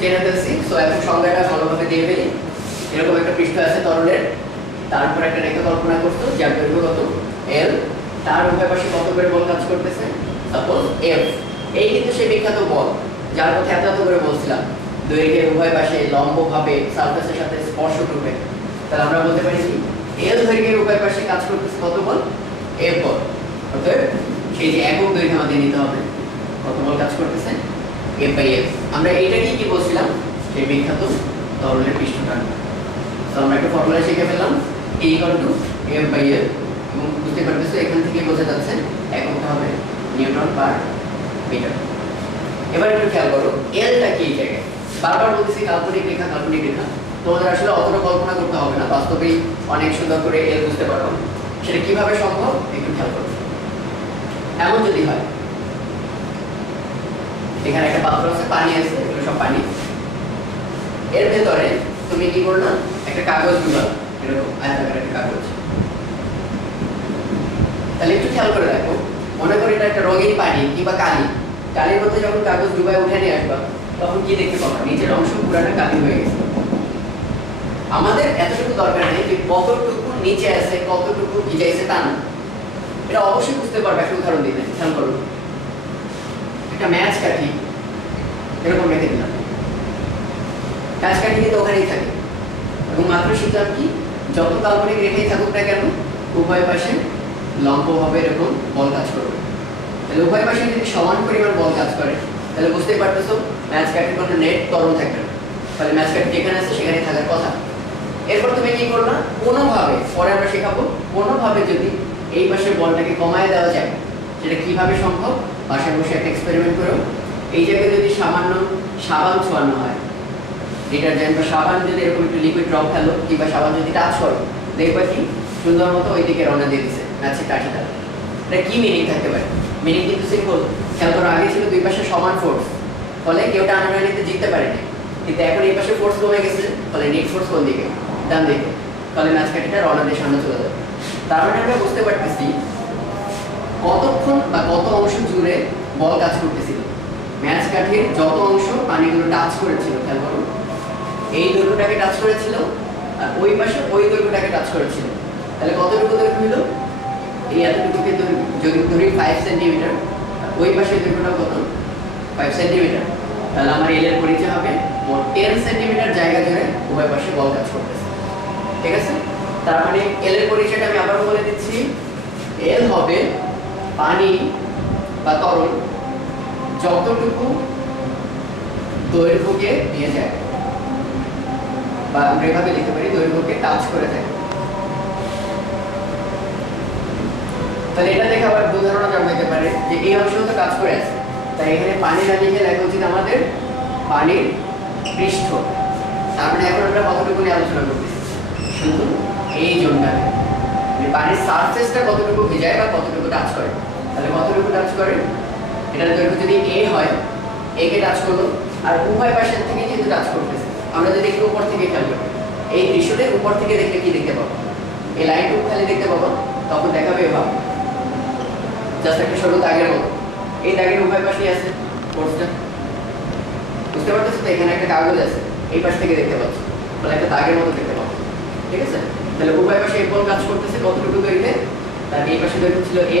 টেনে সো এখন সংজ্ঞাটা ভালোভাবে দিয়ে ফেলি। এরকম একটা পৃষ্ঠ আছে তরলের, তারপর একটা রেখা কল্পনা করতো যার দৈর্ঘ্য কত? এল তার উভয় পাশে কত করে বল কাজ করতেছে? সাপোজ এফ এই কিন্তু সেই বিখ্যাত বল, যার কথা এত এত করে বলছিলাম। দৈর্ঘ্যের উভয় পাশে লম্বভাবে সার্ফেসের সাথে স্পর্শ করবে তাহলে আমরা বলতে পারি কি? এল দৈর্ঘ্যের উভয় পাশে কাজ করতেছে কত বল? এফ বল। অতএব সেই যে একক দৈর্ঘ্য আমাদের নিতে হবে। কত বল কাজ করতেছে? এফ বাই কি বলছিলাম? বিখ্যাত আমরা একটা ফর্মুলা শিখে ফেললাম বুঝতে পারতেছো বোঝা যাচ্ছে এবার একটু খেয়াল করো এলটা কি জায়গায়? বারবার বলতেছি কাল্পনিক রেখা কাল্পনিক রেখা। তোমাদের আসলে অতটা কল্পনা করতে হবে না, বাস্তবেই অনেক সুন্দর করে এল বুঝতে পারো। সেটা কীভাবে সম্ভব, একটু খেয়াল করো। এমন যদি হয় এখানে একটা পাত্র আছে, পানি আছে, এগুলো সব পানি। এর ভেতরে তুমি কি করলা? একটা কাগজ দিবা এরকম আয়তাকার একটা কাগজ। তাহলে একটু খেয়াল করে মনে করি এটা একটা রঙিন পানি কিংবা কালি। কালির মধ্যে যখন কাগজ ডুবায় উঠে নিয়ে আসবা, তখন কি দেখতে পাবা? নিচের অংশ পুরাটা কালি হয়ে গেছে। আমাদের এতটুকু দরকার নেই যে কতটুকু নিচে আছে, কতটুকু ভিজাইছে তা না। এটা অবশ্যই বুঝতে পারবে, একটা উদাহরণ খেয়াল করুন একটা ম্যাচ কাঠি এরকম রেখে দিলাম। ম্যাচ কাঠি কিন্তু ওখানেই থাকে। এবং মাত্র শিখলাম কি, যত কাল্পনিক রেখেই থাকুক না কেন, উভয় পাশে লম্বভাবে এরকম বল কাজ করবে। তাহলে উভয় পাশে যদি সমান পরিমাণ বল কাজ করে, তাহলে বুঝতেই পারতেছো ম্যাচ কাঠির কোনো নেট তরল থাকবে না। তাহলে ম্যাচ কাঠি যেখানে আছে সেখানে থাকার কথা। এরপর তুমি কি করবা? কোনোভাবে, পরে আমরা শেখাবো, কোনোভাবে যদি এই পাশের বলটাকে কমায় দেওয়া যায়, সেটা কীভাবে সম্ভব? বাসায় বসে একটা এক্সপেরিমেন্ট করো। এই জায়গায় যদি সামান্য সাবান ছোয়ানো হয় ডিটারজেন্ট বা সাবান যদি এরকম একটু লিকুইড ড্রপ ফেলো, কিংবা সাবান যদি টাচ করো, দেখবা কি সুন্দর মতো ওই দিকে রওনা দিয়ে দিছে ম্যাচের কাঠিটা। এটা কি মিনিং থাকতে পারে? মিনিং কিন্তু সিম্পল খেয়াল করো, আগে ছিল দুই পাশে সমান ফোর্স ফলে কেউ টানাটানিতে জিততে পারেনি। কিন্তু এখন এই পাশে ফোর্স কমে গেছে, ফলে নেট ফোর্স কোন দিকে? ডান দিকে। ফলে নাচ কাঠিটা রওনা দিয়ে সামনে চলে যাবে। তার মানে আমরা বুঝতে পারতেছি কতক্ষণ বা কত অংশ জুড়ে বল কাজ করতেছিল? ম্যাচ কাঠির যত অংশ পানিগুলো টাচ করেছিল, খেয়াল করো এই দৈর্ঘ্যটাকে টাচ করেছিল আর ওই পাশে ওই দৈর্ঘ্যটাকে টাচ করেছিল। তাহলে কতটুকু দৈর্ঘ্য হলো এই এতটুকুকে যদি ধরি ফাইভ সেন্টিমিটার ওই পাশে দৈর্ঘ্যটা কত? ফাইভ সেন্টিমিটার তাহলে আমার এল এর পরিচয় হবে মোট টেন সেন্টিমিটার জায়গা জুড়ে উভয় পাশে বল কাজ করতেছে। ঠিক আছে? তার মানে এল এর পরিচয়টা আমি আবারও বলে দিচ্ছি। এল হবে পানি বা তরল যতটুকু দৈর্ঘ্যকে নিয়ে যায়, বা আমরা এভাবে লিখতে পারি, দৈর্ঘ্যকে টাচ করে থাকে তাহলে এটা দেখে আবার দু ধারণা জন্মাইতে পারে যে এই অংশ তো কাজ করে আছে। তাই এখানে পানি না লিখে লেখা উচিত আমাদের পানির পৃষ্ঠ। তার মানে এখন আমরা কতটুকু নিয়ে আলোচনা করতেছি? শুধু এই জোনটাকে মানে পানির সারফেসটা কতটুকু ভিজায় বা কতটুকু টাচ করে? তাহলে কতটুকু টাচ করে? এটার দৈর্ঘ্য যদি এ হয় এ কে টাচ করল, আর উভয় পাশের থেকে যেহেতু টাচ করতেছে, আমরা যদি একটু উপর থেকে খেয়াল এই দৃশ্যটা উপর থেকে দেখলে কি দেখতে পাবো? এই লাইনটুকু খালি দেখতে পাবো, তখন দেখাবে এভাবে। জাস্ট একটা সরু দাগের মতো। এই দাগের উভয় পাশেই আছে ফোর্সটা বুঝতে পারতেছো তো? এখানে একটা কাগজ আছে, এই পাশ থেকে দেখতে পাচ্ছ। মানে একটা দাগের মতো দেখতে পাচ্ছ ঠিক আছে? তাহলে উভয় পাশে এই বল কাজ করতেছে, কতটুকু দৈর্ঘ্যে? তার এই পাশে দৈর্ঘ্য ছিল এ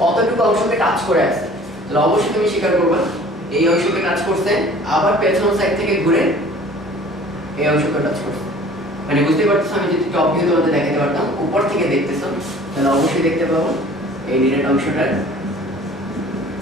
কতটুকু অংশকে টাচ করে আছে? তাহলে অবশ্যই তুমি স্বীকার করবে, এই অংশকে টাচ করছে, আবার পেছন সাইড থেকে ঘুরে এই অংশকে টাচ করছে। মানে বুঝতে পারছ আমি যদি টপ ভিউ তোমাদের দেখাতে পারতাম, উপর থেকে দেখতেছো, তাহলে অবশ্যই দেখতে পাবো এই নিরেট অংশটার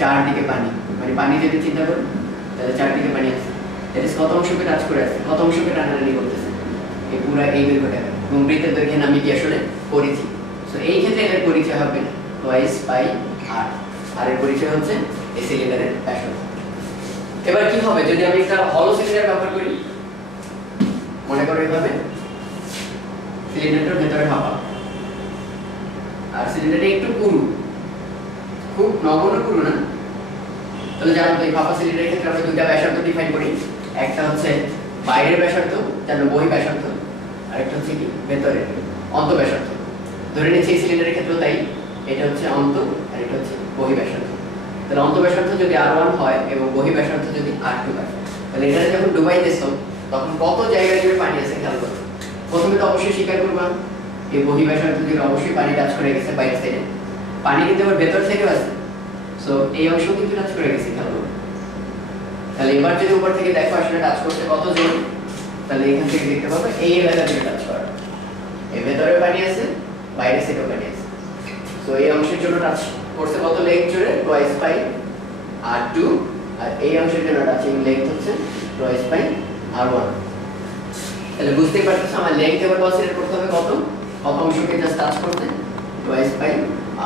চারদিকে পানি। মানে পানি যদি চিন্তা করো, তাহলে চারদিকে পানি আছে। দ্যাট কত অংশকে টাচ করে আছে, কত অংশকে টানাটানি করতেছে। এই পুরো এই দৈর্ঘ্যটা এবং বৃত্তের দৈর্ঘ্যের নামই কি আসলে? পরিধি। সো এই ক্ষেত্রে এর পরিচয় হবে টুয়াইস বাই আর আর এর পরিচয় হচ্ছে এই সিলিন্ডারের ব্যাসার্ধ এবার কি হবে? যদি আমি একটা হলো সিলিন্ডার ব্যবহার করি, মনে করো এইভাবে সিলিন্ডারটার ভেতরে হাওয়া আর সিলিন্ডারটা একটু পুরু খুব নগণ্য পুরু না? তাহলে জানো তো এই ফাঁপা সিলিন্ডারের ক্ষেত্রে আমরা দুইটা ব্যাসার্ধ ডিফাইন করি। একটা হচ্ছে বাইরের ব্যাসার্ধ, যার বহি ব্যাসার্ধ, আরেকটা হচ্ছে কি? ভেতরের অন্ত ব্যাসার্ধ ধরে নিচ্ছি এই সিলিন্ডারের ক্ষেত্রেও তাই। এটা হচ্ছে অন্ত, আর এটা হচ্ছে বহিঃব্যাসার্ধ। তাহলে অন্ত যদি আর ওয়ান হয় এবং যদি আর টু হয়, তাহলে যখন ডুবাইতেছ তখন কত জায়গা জুড়ে পানি আছে খেয়াল করো। প্রথমে তো অবশ্যই স্বীকার করবা থেকে অবশ্যই পানি করে গেছে বাইরের সাইডে পানি কিন্তু আবার ভেতর থেকেও আছে। সো এই অংশ কিন্তু টাচ করে গেছে, খেয়াল করো। তাহলে এবার যদি উপর থেকে দেখো আসলে টাচ করতে কত জন তাহলে এখান থেকে দেখতে পাবে এই এলাকা থেকে টাচ করা। এই ভেতরে পানি আছে বাইরে সাইডেও পানি তো এই অংশের জন্য টাচ করছে কত লেগ জুড়ে টোয়াইস পাই আর টু আর এই অংশের জন্য টাচিং লেন্থ হচ্ছে টোয়াইস পাই আর ওয়ান তাহলে বুঝতেই পারতেছ আমার লেন্থ এবার কনসিডার করতে হবে কত? কত অংশকে জাস্ট টাচ করতে? Twice pi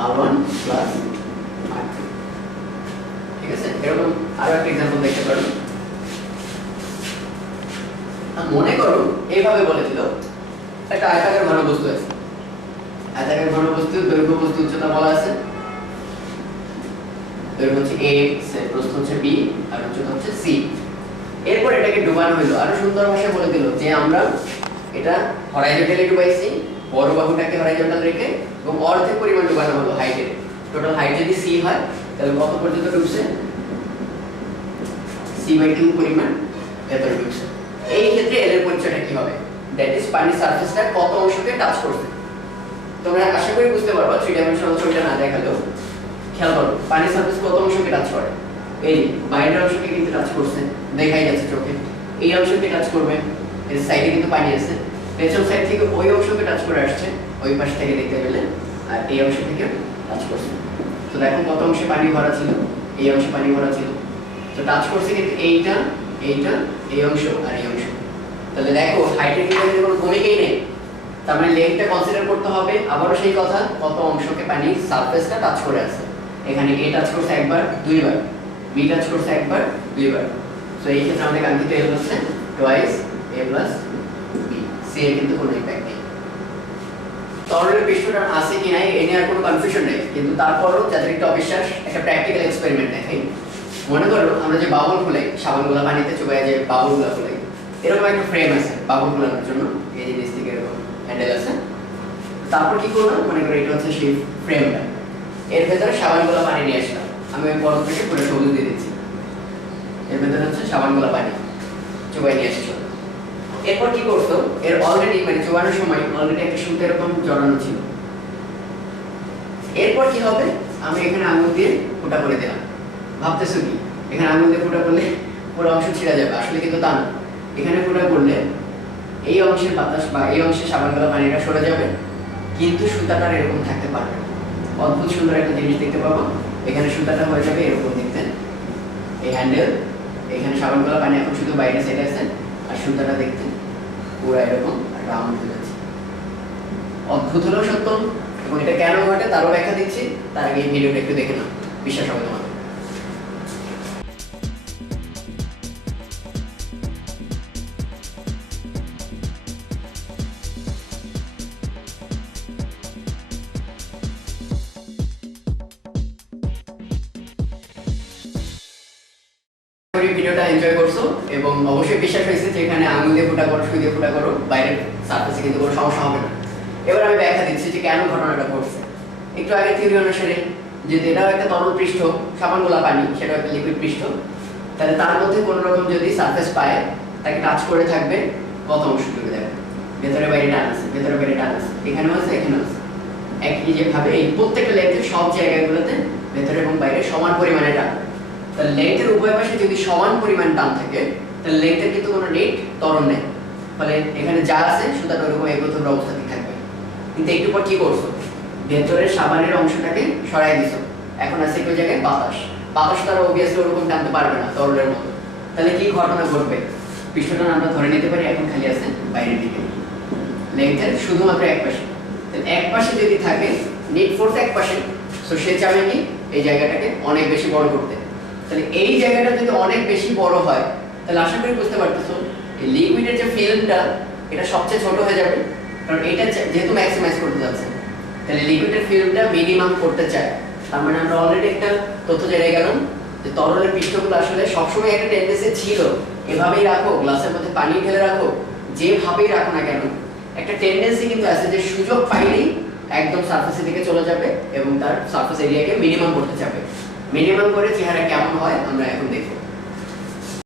r one plus r ঠিক আছে? এরকম আরও একটা এক্সাম্পল দেখতে পারো। মনে করো, এইভাবে বলে দিল। একটা আয়তাকার ঘন বস্তু আছে। আয়তাকার ঘন বস্তু দৈর্ঘ্য বস্তু উচ্চতা বলা আছে। দৈর্ঘ্য হচ্ছে প্রস্থ হচ্ছে আর উচ্চতা হচ্ছে এরপর এটাকে ডুবানো হলো। সুন্দর ভাষায় বলে দিল যে আমরা এটা হরাইজন্টালি ডুবাইছি, বড় বাহুটাকে হরাইজন্টাল রেখে, এবং অর্ধেক পরিমাণ ডুবানো হলো হাইটের টোটাল হাইট যদি c হয়, তাহলে কত পর্যন্ত ডুবছে? C বাই 2 পরিমাণ ভেতরে ঢুকছে এই ক্ষেত্রে এর পরিচয়টা কি হবে? দ্যাট ইজ পানির সারফেসটা কত অংশকে টাচ করছে? তোমরা আশা করি বুঝতে পারবা থ্রি ডাইমেনশনাল ছবিটা না দেখালেও। খেয়াল করো, পানির সারফেস কত অংশকে টাচ করে। এই বাইরের অংশকে কিন্তু টাচ করছে, দেখাই যাচ্ছে চোখে। এই অংশকে টাচ করবে এর সাইডে কিন্তু পানি আছে। পেছন সাইড থেকে ওই অংশকে টাচ করে আসছে, ওই পাশ থেকে দেখতে গেলে আর এই অংশ থেকে টাচ করছে। তো দেখো কত অংশে পানি ভরা ছিল, এই অংশে পানি ভরা ছিল। তো টাচ করছে কিন্তু এইটা এইটা, এই অংশ আর এই অংশ। তাহলে দেখো হাইটের কিন্তু কোনো ভূমিকাই নেই। তার মানে লেগটা কনসিডার করতে হবে, আবারও সেই কথা, কত অংশকে পানি সারফেসটা টাচ করে আছে। এখানে এ টাচ করছে একবার, দুইবার। বি টাচ করছে একবার, দুইবার। সো এই ক্ষেত্রে আমাদের কাঙ্ক্ষিত এল হচ্ছে twice A plus B C এর কিন্তু কোনো ইম্প্যাক্ট নেই। তরলের পৃষ্ঠটা আছে কি নাই, এ নিয়ে আর কোনো কনফিউশন নেই। কিন্তু তারপরও যাদের একটু অবিশ্বাস, একটা প্র্যাকটিক্যাল এক্সপেরিমেন্ট দেখাই। মনে করো, আমরা যে বাবল খুলাই সাবানগুলো পানিতে চুবাই যে বাবলগুলো খুলাই এরকম একটা ফ্রেম আছে বাবল খোলানোর জন্য, এই জিনিস থেকে এরকম হ্যান্ডেল আছে তারপর কি করলাম? মনে এটা হচ্ছে সেই ফ্রেমটা এর ভেতরে সাবানগুলো পানি নিয়ে আসলাম। আমি ওই বরফ থেকে পুরো সবুজ দিয়ে দিচ্ছি। এর ভেতরে হচ্ছে সাবানগুলো পানি চুবাই নিয়ে আসছো এরপর কি করতো এর অলরেডি মানে চুবানোর সময় অলরেডি একটা সুতো এরকম জড়ানো ছিল। এরপর কি হবে? আমি এখানে আঙুল দিয়ে ফুটা করে দিলাম। ভাবতেছো কি? এখানে আঙুল দিয়ে ফুটা করলে পুরো অংশ ছিঁড়ে যাবে। আসলে কিন্তু তা না। এখানে ফুটা করলে এই অংশের বাতাস বা এই অংশে অংশের সাবানগুলো পানিটা সরে যাবে, কিন্তু সুতাটা এরকম থাকতে পারবে। অদ্ভুত সুন্দর একটা জিনিস দেখতে পাবো। এখানে সুতাটা হয়ে যাবে এরকম দেখতে। এই হ্যান্ডেল এখানে সাবানগুলো পানি এখন শুধু বাইরে সাইডে আছে, আর সুতাটা দেখতে পুরো এরকম রাউন্ড হয়ে যাচ্ছে। অদ্ভুত হলেও সত্য, এবং এটা কেন ঘটে তারও ব্যাখ্যা দিচ্ছি। তার আগে এই ভিডিওটা একটু দেখে নাও। বিশ্বাস হবে তোমাদের করি ভিডিওটা এনজয় করছ এবং অবশ্যই বিশ্বাস হয়েছে যে এখানে আঙুল দিয়ে ফুটা করো, সুই দিয়ে ফুটা করো বাইরের সার্ফেসে কিন্তু কোনো সমস্যা হবে না। এবার আমি ব্যাখ্যা দিচ্ছি যে কেন ঘটনাটা ঘটছে। একটু আগে থিওরি অনুসারে যদি এটাও একটা তরল পৃষ্ঠ সাবানগুলা পানি, সেটাও একটা লিকুইড পৃষ্ঠ, তাহলে তার মধ্যে কোনো রকম যদি সার্ফেস পায়, তাকে টাচ করে থাকবে, কত অংশ জুড়ে দেবে ভেতরে বাইরে টান আছে, ভেতরে বাইরে টান আছে, এখানেও আছে এখানেও আছে। একই যেভাবে এই প্রত্যেকটা লেন্থের সব জায়গাগুলোতে ভেতরে এবং বাইরে সমান পরিমাণে টান। তাহলে লেন্থের উভয় পাশে যদি সমান পরিমাণ টান থাকে তাহলে লেন্থের কিন্তু কোনো নেট ত্বরণ নেই। ফলে এখানে যা আছে সুতাটা ওরকম একত্র অবস্থাতেই থাকবে। কিন্তু একটু পর কি করছ? ভেতরের সাবানের অংশটাকে সরাই দিছো। এখন আছে একই জায়গায় বাতাস। বাতাস তারা অবভিয়াসলি ওরকম টানতে পারবে না তরলের মতো। তাহলে কি ঘটনা ঘটবে? পৃষ্ঠটা আমরা ধরে নিতে পারি, এখন খালি আছে বাইরের দিকে। লেন্থের শুধুমাত্র এক পাশে। এক পাশে যদি থাকে নেট ফোর্স এক পাশে। সো সে চাবে কি? এই জায়গাটাকে অনেক বেশি বড় করতে। তাহলে এই জায়গাটা যদি অনেক বেশি বড় হয়, তাহলে আশা করি বুঝতে পারতেছো এই লিকুইডের যে ফিল্মটা এটা সবচেয়ে ছোট হয়ে যাবে, কারণ এটা যেহেতু ম্যাক্সিমাইজ করতে যাচ্ছে। তাহলে লিকুইডের ফিল্মটা মিনিমাম করতে চায়। তার মানে আমরা অলরেডি একটা তথ্য জেনে গেলাম যে তরলের পৃষ্ঠগুলো আসলে সবসময় একটা টেন্ডেন্সি ছিল। এভাবেই রাখো গ্লাসের মধ্যে পানি ঢেলে রাখো, যেভাবেই রাখো না কেন, একটা টেন্ডেন্সি কিন্তু আছে যে সুযোগ পাইলেই একদম সারফেসের দিকে চলে যাবে এবং তার সারফেস এরিয়াকে মিনিমাম করতে যাবে মিনিমাম করে চেহারা কেমন হয় আমরা এখন দেখব।